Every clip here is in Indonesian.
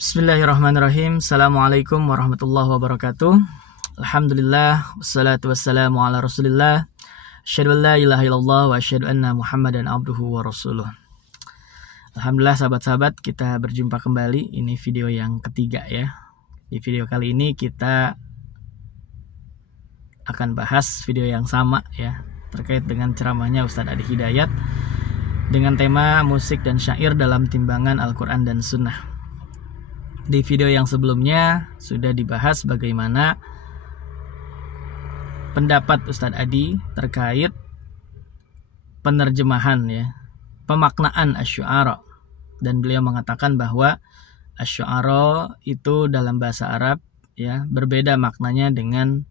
Bismillahirrahmanirrahim. Assalamualaikum warahmatullahi wabarakatuh. Alhamdulillah, wassalatu wassalamu ala rasulillah. Asyhadu an la ilaha illallah wa asyhadu anna muhammadan abduhu wa rasuluh. Alhamdulillah sahabat-sahabat, kita berjumpa kembali. Ini video yang ketiga ya. Di video kali ini kita akan bahas video yang sama ya, terkait dengan ceramahnya Ustadz Adi Hidayat dengan tema musik dan syair dalam timbangan Al-Quran dan Sunnah. Di video yang sebelumnya sudah dibahas bagaimana pendapat Ustadz Adi terkait penerjemahan ya, pemaknaan asy'ara, dan beliau mengatakan bahwa asy'ara itu dalam bahasa Arab ya berbeda maknanya dengan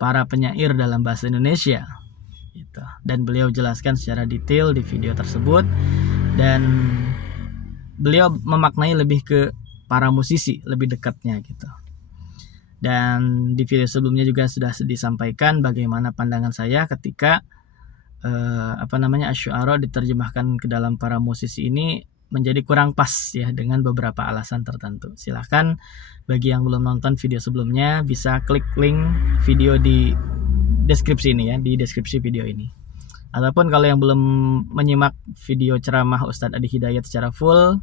para penyair dalam bahasa Indonesia gitu. Dan beliau jelaskan secara detail di video tersebut, dan beliau memaknai lebih ke para musisi, lebih dekatnya gitu. Dan di video sebelumnya juga sudah disampaikan bagaimana pandangan saya ketika asy'ara diterjemahkan ke dalam para musisi ini menjadi kurang pas ya, dengan beberapa alasan tertentu. Silahkan bagi yang belum nonton video sebelumnya bisa klik link video di deskripsi ini ya, di deskripsi video ini. Ataupun kalau yang belum menyimak video ceramah Ustadz Adi Hidayat secara full,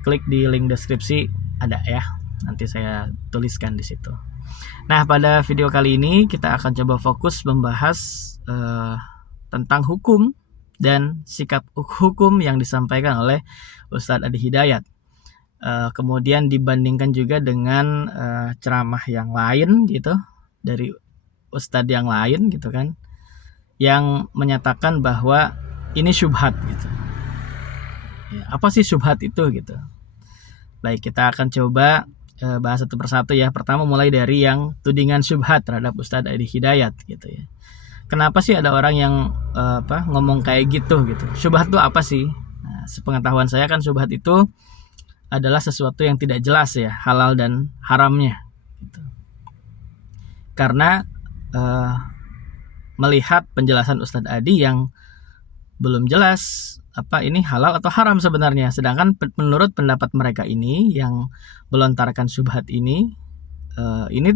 klik di link deskripsi, ada ya, nanti saya tuliskan di situ. Nah, pada video kali ini kita akan coba fokus membahas tentang hukum dan sikap hukum yang disampaikan oleh Ustadz Adi Hidayat. Kemudian dibandingkan juga dengan ceramah yang lain gitu, dari Ustadz yang lain gitu kan, yang menyatakan bahwa ini syubhat gitu. Ya, apa sih syubhat itu gitu? Baik, kita akan coba bahas satu persatu ya. Pertama mulai dari yang tudingan syubhat terhadap Ustadz Adi Hidayat gitu ya. Kenapa sih ada orang yang ngomong kayak gitu gitu? Syubhat itu apa sih? Nah, sepengetahuan saya kan syubhat itu adalah sesuatu yang tidak jelas ya, halal dan haramnya gitu. Karena melihat penjelasan Ustadz Adi yang belum jelas apa ini halal atau haram sebenarnya, sedangkan menurut pendapat mereka ini yang melontarkan syubhat ini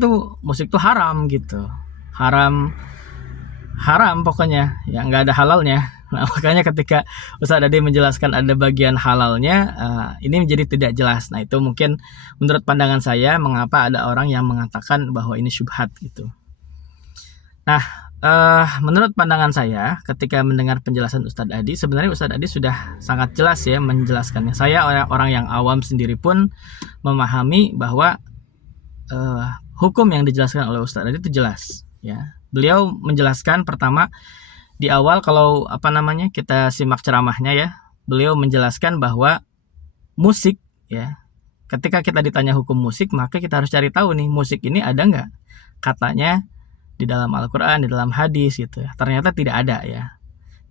tuh musik tuh haram gitu, haram pokoknya ya, nggak ada halalnya. Nah, makanya ketika Ustadz Adi menjelaskan ada bagian halalnya, ini menjadi tidak jelas. Nah, itu mungkin menurut pandangan saya mengapa ada orang yang mengatakan bahwa ini syubhat gitu. Nah, menurut pandangan saya ketika mendengar penjelasan Ustadz Adi, sebenarnya Ustadz Adi sudah sangat jelas ya menjelaskannya. Saya orang yang awam sendiri pun memahami bahwa hukum yang dijelaskan oleh Ustadz Adi itu jelas ya. Beliau menjelaskan pertama di awal, kalau kita simak ceramahnya ya, beliau menjelaskan bahwa musik ya, ketika kita ditanya hukum musik, maka kita harus cari tahu nih, musik ini ada nggak katanya di dalam Al-Quran, di dalam hadis gitu ya. Ternyata tidak ada ya.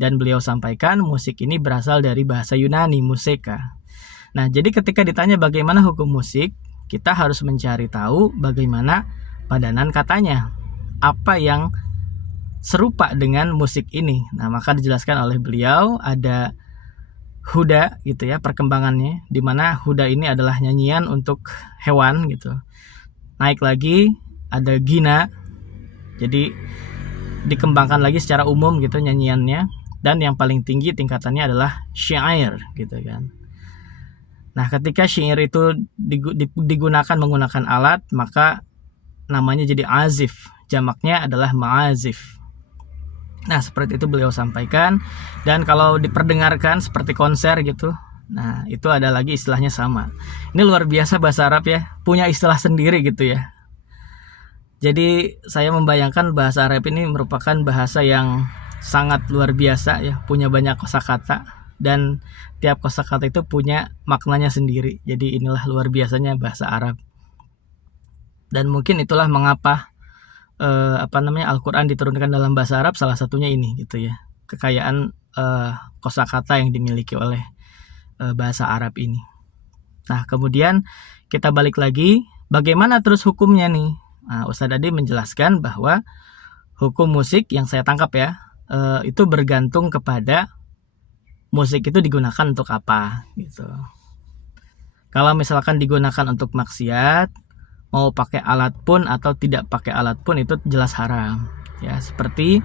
Dan beliau sampaikan musik ini berasal dari bahasa Yunani, musika. Nah, jadi ketika ditanya bagaimana hukum musik, kita harus mencari tahu bagaimana padanan katanya, apa yang serupa dengan musik ini. Nah, maka dijelaskan oleh beliau ada huda gitu ya, perkembangannya, di mana huda ini adalah nyanyian untuk hewan gitu. Naik lagi ada gina, jadi dikembangkan lagi secara umum gitu nyanyiannya, dan yang paling tinggi tingkatannya adalah syair gitu kan. Nah, ketika syair itu digunakan menggunakan alat, maka namanya jadi azif, jamaknya adalah ma'azif. Nah, seperti itu beliau sampaikan. Dan kalau diperdengarkan seperti konser gitu, nah itu ada lagi istilahnya sama. Ini luar biasa bahasa Arab ya, punya istilah sendiri gitu ya. Jadi saya membayangkan bahasa Arab ini merupakan bahasa yang sangat luar biasa ya, punya banyak kosakata, dan tiap kosakata itu punya maknanya sendiri. Jadi inilah luar biasanya bahasa Arab. Dan mungkin itulah mengapa Al-Quran diturunkan dalam bahasa Arab, salah satunya ini gitu ya, kekayaan kosakata yang dimiliki oleh bahasa Arab ini. Nah, kemudian kita balik lagi, bagaimana terus hukumnya nih? Nah, Ustadz Adi menjelaskan bahwa hukum musik yang saya tangkap ya, itu bergantung kepada musik itu digunakan untuk apa gitu. Kalau misalkan digunakan untuk maksiat, mau pakai alat pun atau tidak pakai alat pun itu jelas haram. Ya, seperti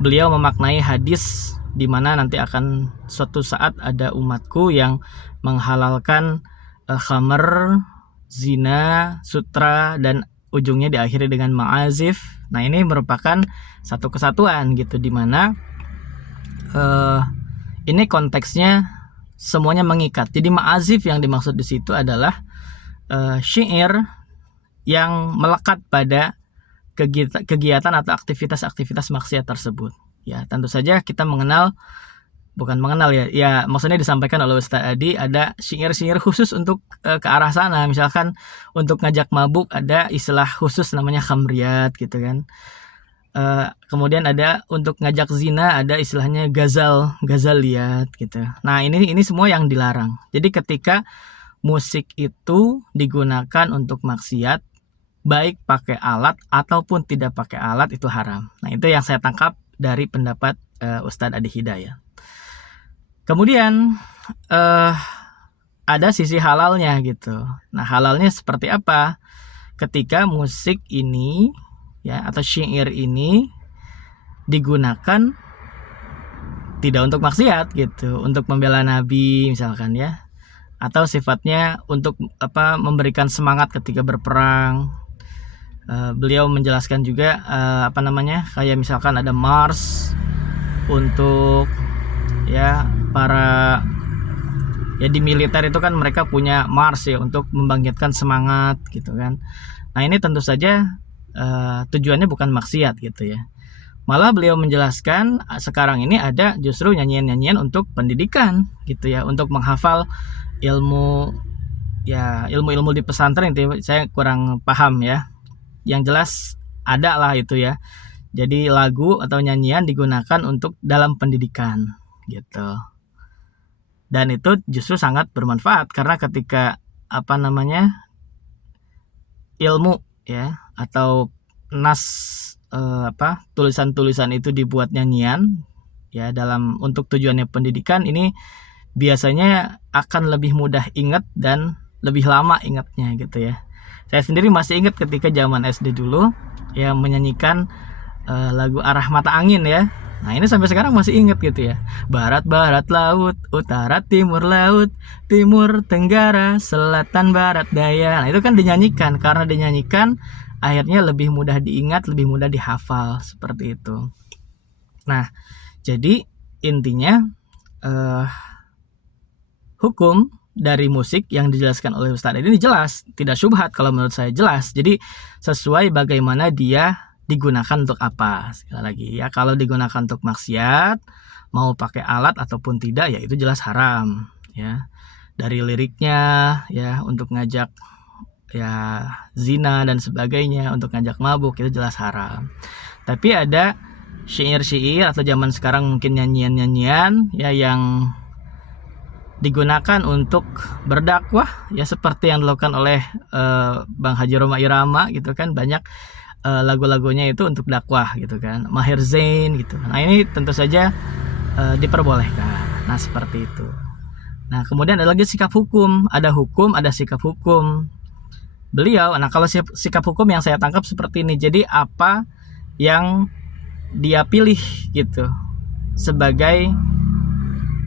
beliau memaknai hadis di mana nanti akan suatu saat ada umatku yang menghalalkan khamr, zina, sutra, dan ujungnya diakhiri dengan ma'azif. Nah, ini merupakan satu kesatuan gitu, di mana ini konteksnya semuanya mengikat. Jadi ma'azif yang dimaksud di situ adalah syair yang melekat pada kegiatan atau aktivitas-aktivitas maksiat tersebut. Ya, tentu saja kita bukan mengenal ya maksudnya disampaikan oleh Ustaz Adi ada syair-syair khusus untuk ke arah sana. Misalkan untuk ngajak mabuk ada istilah khusus namanya khamriyat gitu kan. Kemudian ada untuk ngajak zina ada istilahnya gazaliyat gitu. Nah, ini semua yang dilarang. Jadi ketika musik itu digunakan untuk maksiat, baik pakai alat ataupun tidak pakai alat, itu haram. Nah, itu yang saya tangkap dari pendapat Ustadz Adi Hidayat. Kemudian ada sisi halalnya gitu. Nah, halalnya seperti apa? Ketika musik ini ya atau syair ini digunakan tidak untuk maksiat gitu, untuk membela Nabi misalkan ya, atau sifatnya untuk memberikan semangat ketika berperang. Beliau menjelaskan juga kayak misalkan ada mars untuk ya para ya di militer itu kan mereka punya mars ya untuk membangkitkan semangat gitu kan. Nah, ini tentu saja tujuannya bukan maksiat gitu ya. Malah beliau menjelaskan sekarang ini ada justru nyanyian-nyanyian untuk pendidikan gitu ya, untuk menghafal ilmu di pesantren itu saya kurang paham ya. Yang jelas ada lah itu ya. Jadi lagu atau nyanyian digunakan untuk dalam pendidikan gitu. Dan itu justru sangat bermanfaat karena ketika ilmu ya atau tulisan-tulisan itu dibuat nyanyian ya untuk tujuannya pendidikan, ini biasanya akan lebih mudah ingat dan lebih lama ingatnya gitu ya. Saya sendiri masih ingat ketika zaman SD dulu ya menyanyikan lagu Arah Mata Angin ya. Nah, ini sampai sekarang masih ingat gitu ya. Barat laut, utara timur laut, timur tenggara, selatan barat daya. Nah, itu kan dinyanyikan. Karena dinyanyikan akhirnya lebih mudah diingat, lebih mudah dihafal seperti itu. Nah, jadi intinya hukum dari musik yang dijelaskan oleh Ustadz ini jelas, tidak syubhat kalau menurut saya jelas. Jadi sesuai bagaimana dia digunakan untuk apa. Sekali lagi ya, kalau digunakan untuk maksiat, mau pakai alat ataupun tidak ya itu jelas haram ya. Dari liriknya ya untuk ngajak ya zina dan sebagainya, untuk ngajak mabuk itu jelas haram. Tapi ada syair-syair atau zaman sekarang mungkin nyanyian-nyanyian ya yang digunakan untuk berdakwah ya, seperti yang dilakukan oleh Bang Haji Roma Irama gitu kan. Banyak lagu-lagunya itu untuk dakwah gitu kan, Maher Zain gitu. Nah, ini tentu saja diperbolehkan. Nah, seperti itu. Nah, kemudian ada lagi sikap hukum, ada sikap hukum beliau. Nah, kalau sikap hukum yang saya tangkap seperti ini, jadi apa yang dia pilih gitu sebagai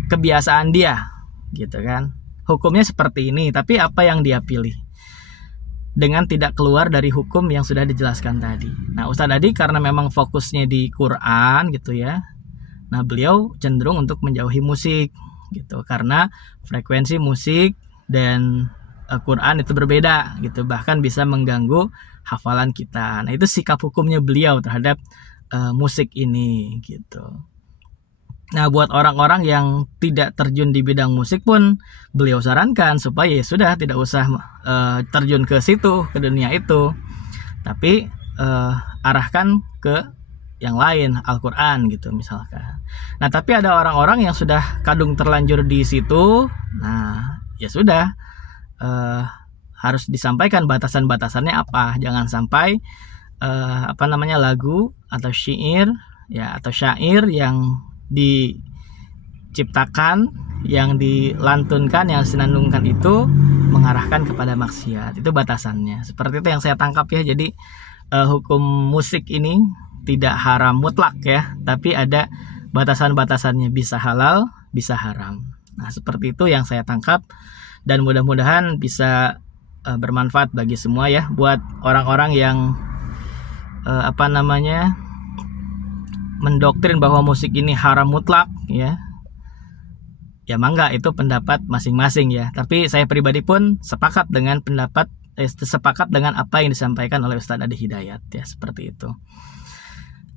kebiasaan dia gitu kan, hukumnya seperti ini, tapi apa yang dia pilih dengan tidak keluar dari hukum yang sudah dijelaskan tadi. Nah, Ustadz Adi karena memang fokusnya di Quran gitu ya, nah beliau cenderung untuk menjauhi musik gitu, karena frekuensi musik dan Quran itu berbeda gitu, bahkan bisa mengganggu hafalan kita. Nah, itu sikap hukumnya beliau terhadap musik ini gitu. Nah, buat orang-orang yang tidak terjun di bidang musik pun beliau sarankan supaya sudah tidak usah terjun ke situ, ke dunia itu, tapi arahkan ke yang lain, Al-Quran gitu misalkan. Nah, tapi ada orang-orang yang sudah kadung terlanjur di situ. Nah, ya sudah, harus disampaikan batasan-batasannya apa. Jangan sampai lagu atau syair ya atau syair yang diciptakan, yang dilantunkan, yang disenandungkan itu mengarahkan kepada maksiat. Itu batasannya. Seperti itu yang saya tangkap ya. Jadi hukum musik ini tidak haram mutlak ya, tapi ada batasan-batasannya, bisa halal, bisa haram. Nah, seperti itu yang saya tangkap, dan mudah-mudahan bisa bermanfaat bagi semua ya, buat orang-orang yang mendoktrin bahwa musik ini haram mutlak ya. Ya mangga, itu pendapat masing-masing ya. Tapi saya pribadi pun sepakat dengan apa yang disampaikan oleh Ustadz Adi Hidayat ya, seperti itu.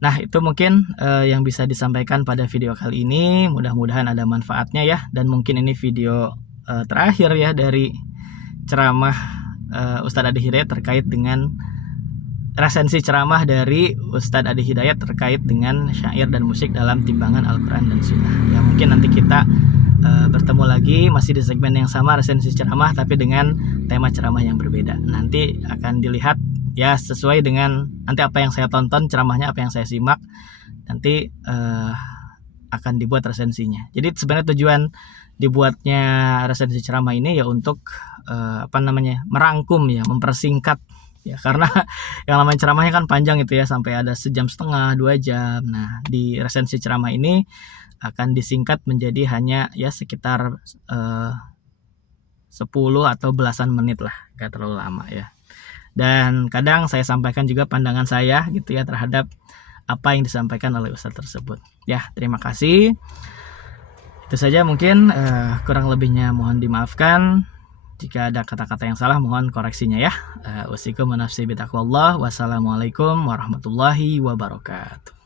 Nah, itu mungkin yang bisa disampaikan pada video kali ini. Mudah-mudahan ada manfaatnya ya. Dan mungkin ini video terakhir ya dari ceramah Ustadz Adi Hidayat terkait dengan resensi ceramah dari Ustadz Adi Hidayat terkait dengan syair dan musik dalam timbangan Al-Quran dan Sunnah. Ya mungkin nanti kita bertemu lagi masih di segmen yang sama, resensi ceramah, tapi dengan tema ceramah yang berbeda. Nanti akan dilihat ya, sesuai dengan nanti apa yang saya tonton ceramahnya, apa yang saya simak, nanti akan dibuat resensinya. Jadi sebenarnya tujuan dibuatnya resensi ceramah ini ya untuk merangkum ya, mempersingkat ya, karena yang namanya ceramahnya kan panjang itu ya, sampai ada 1,5 jam, 2 jam. Nah, di resensi ceramah ini akan disingkat menjadi hanya ya sekitar 10 atau belasan menit lah, gak terlalu lama ya. Dan kadang saya sampaikan juga pandangan saya gitu ya terhadap apa yang disampaikan oleh ustadz tersebut. Ya, terima kasih. Itu saja mungkin, kurang lebihnya mohon dimaafkan. Jika ada kata-kata yang salah mohon koreksinya ya. Usikum wa nafsi bitaqwallah. Wassalamualaikum warahmatullahi wabarakatuh.